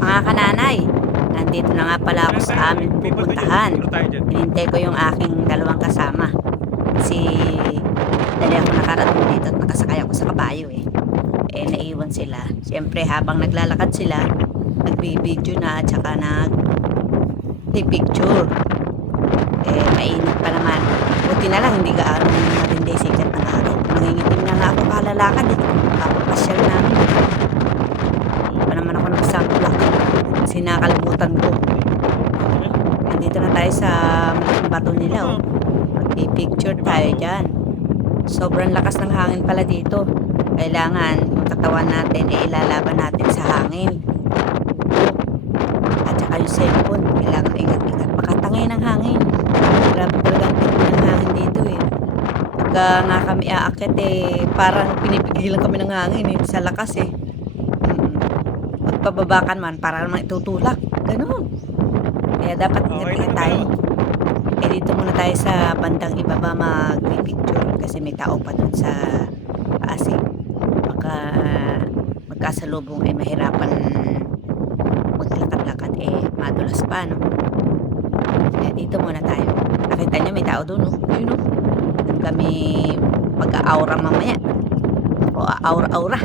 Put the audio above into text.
Mga kananay, nandito na nga pala ako sa aming pupuntahan. Hinintay ko yung aking dalawang kasama. Si dali ako nakarating dito at nakasakay ako sa kabayo eh. Eh naiwan sila. Siyempre habang naglalakad sila, nagbibideo na at saka nag-picture. Eh mainit pa naman. Buti na lang hindi gaano matindi sikat ng araw. Nangingitim na nga ako kalalakad eh. Papapasyal namin. Pa naman ako ng sunblock. Sinakalimutan ko. Nandito na tayo sa bato nila oh. Magpipicture tayo dyan. Sobrang lakas ng hangin pala dito. Kailangan yung katawan natin ilalaban natin sa hangin. At saka yung cellphone, kailangan ingat-ingat. Makatangay ng hangin. Grabe talaga ang tindi ng hangin dito eh. Pagka nga kami aakyat eh, parang pinipigilan kami ng hangin eh. Sa lakas eh. Magpababakan man para naman itutulak. Ganun. Kaya dapat ingat-ingat tayo. Eh dito muna tayo sa bandang ibaba mag-picture kasi may tao pa dun sa paasig. Baka magkasalubong ay mahirapan maglakad-lakad eh madulas pa no. Kaya dito muna tayo. Nakita niyo may tao dun no. Yun no. Dun kami mag-aura mamaya. O aura-aura.